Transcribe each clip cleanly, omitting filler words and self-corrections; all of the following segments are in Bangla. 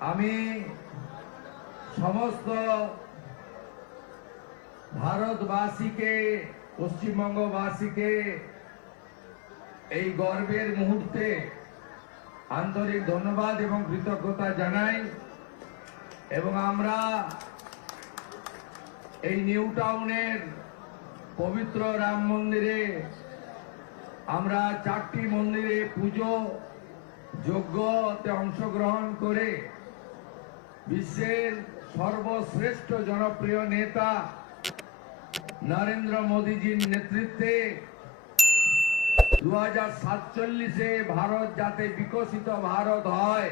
আমি সমস্ত ভারতবাসীকে, পশ্চিমবঙ্গবাসীকে এই গর্বের মুহূর্তে আন্তরিক ধন্যবাদ এবং কৃতজ্ঞতা জানাই। এবং আমরা এই নিউ টাউনের পবিত্র রাম মন্দিরে আমরা 4টি মন্দিরে পুজো যজ্ঞতে অংশগ্রহণ করে বিশ্বের সর্বশ্রেষ্ঠ জনপ্রিয় নেতা নরেন্দ্র মোদীজির নেতৃত্বে 2047-এ ভারত যাতে বিকশিত ভারত হয়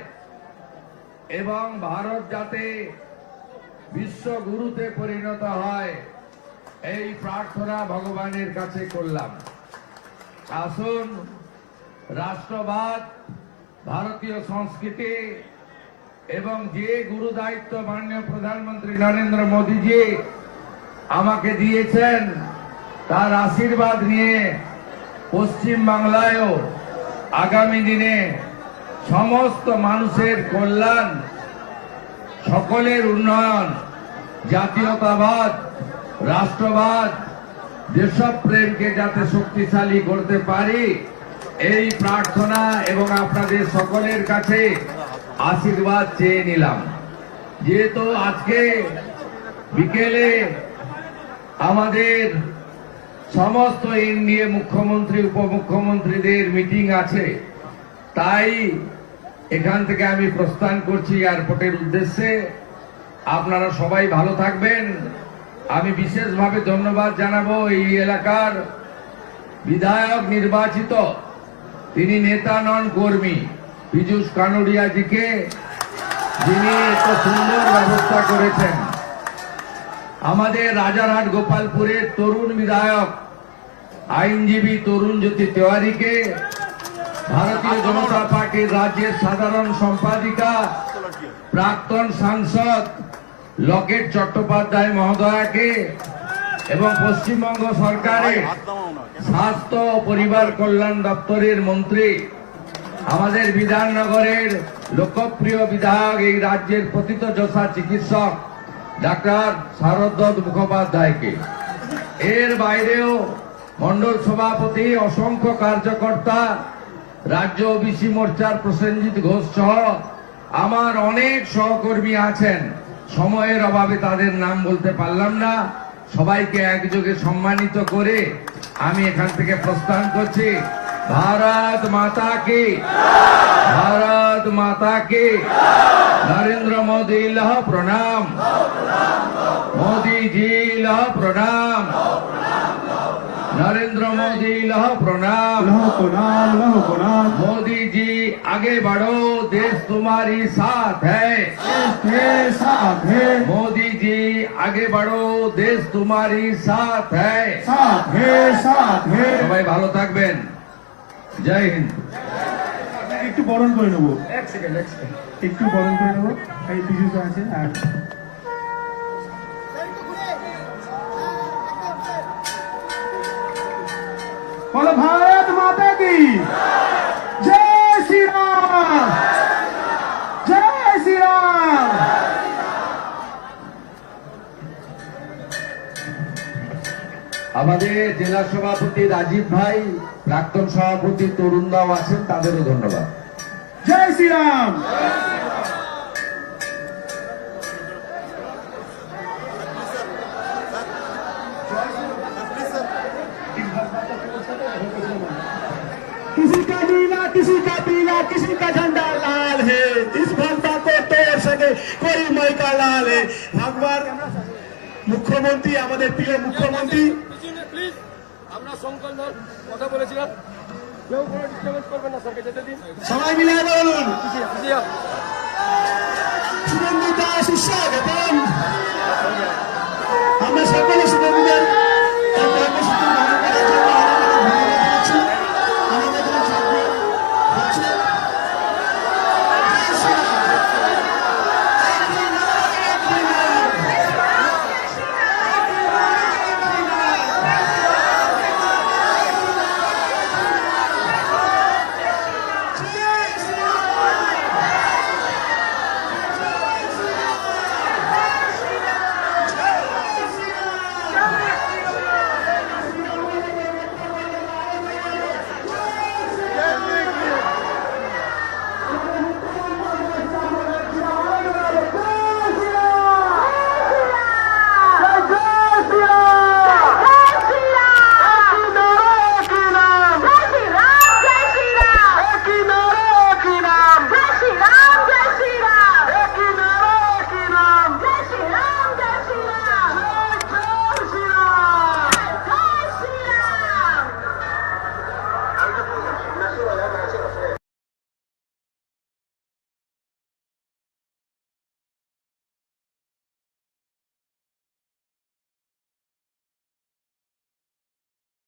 এবং ভারত যাতে বিশ্বগুরুতে পরিণত হয়, এই প্রার্থনা ভগবানের কাছে করলাম। আসুন, রাষ্ট্রবাদ, ভারতীয় সংস্কৃতি এবং যে গুরু দায়িত্ব মাননীয় প্রধানমন্ত্রী নরেন্দ্র মোদীজি আমাকে দিয়েছেন, তার আশীর্বাদ নিয়ে পশ্চিম বাংলায়ও আগামী দিনে সমস্ত মানুষের কল্যাণ, সকলের উন্নয়ন, জাতীয়তাবাদ, রাষ্ট্রবাদ, দেশপ্রেমকে যাতে শক্তিশালী করতে পারি, এই প্রার্থনা এবং আপনাদের সকলের কাছে আশীর্বাদ চেয়ে নিলাম। যেহেতু আজকে বিকেলে আমাদের সমস্ত এনডিএ মুখ্যমন্ত্রী, উপমুখ্যমন্ত্রীদের মিটিং আছে, তাই এখান থেকে আমি প্রস্থান করছি এয়ারপোর্টের উদ্দেশ্যে। আপনারা সবাই ভালো থাকবেন। আমি বিশেষভাবে ধন্যবাদ জানাবো এই এলাকার বিধায়ক নির্বাচিত, তিনি নেতা নন, কর্মী, পীযূষ কানোডিয়াজিকে, যিনি এত সুন্দর ব্যবস্থা করেছেন। আমাদের রাজারহাট গোপালপুরের তরুণ বিধায়ক আইনজীবী তরুণ জ্যোতি তেওয়ারিকে, ভারতীয় জনতা পার্টির রাজ্যের সাধারণ সম্পাদিকা প্রাক্তন সাংসদ লকেট চট্টোপাধ্যায় মহোদয়াকে এবং পশ্চিমবঙ্গ সরকারের স্বাস্থ্য ও পরিবার কল্যাণ দপ্তরের মন্ত্রী, আমাদের বিধাননগরের লোকপ্রিয় বিধায়ক, এই রাজ্যের প্রথিতযশা চিকিৎসক ডাক্তার শারদ মুখোপাধ্যায়কে, এর বাইরেও মন্ডল সভাপতি, অসংখ্য কার্যকর্তা, রাজ্য ওবিসি মোর্চার প্রসেনজিৎ ঘোষ সহ আমার অনেক সহকর্মী আছেন। সময়ের অভাবে তাদের নাম বলতে পারলাম না। সবাইকে একযোগে সম্মানিত করে আমি এখান থেকে প্রস্থান করছি। ভারত মাতা কি, ভারত মাতা কি। নরেন্দ্র মোদী লহ প্রণাম, মোদী জি লহ প্রণাম, नरेंद्र मोदी लहो प्रणाम, लहो प्रणाम, लहो प्रणाम। मोदी जी आगे बढ़ो, देश तुम्हारी साथ है, देश साथ है, मोदी जी आगे बढ़ो, देश तुम्हारी साथ है, साथ है, साथ है। সবাই ভালো থাকবেন। জয় হিন্দ। একটু বরণ করে নেবো, এক সেকেন্ড, একটু বরণ করে নেবো। এই পীযূষ আছে আর बोलो भारत माता की जय श्री राम, जय श्री राम। আমাদের জেলা সভাপতি রাজীব ভাই, প্রাক্তন সভাপতি তরুণ দাও আছেন, তাদেরও ধন্যবাদ। जय श्री राम। किसी का नीला, किसी का पीला, किसी का झंडा लाल है, इस भाजपा को तोड़ सके कोई मई का लाल है। भगवान मुख्यमंत्री, আমাদের প্রিয় মুখ্যমন্ত্রী, প্লিজ আমরা সংকল্প কথা বলেছিলাম, কেউ কোনো ডিস্টার্বেন্স করবেন না, স্যারকে যেতে দিন। সবাই মিলে বলুন জি সুগন্ধিতা সুস্বাগতম। আমরা সকলে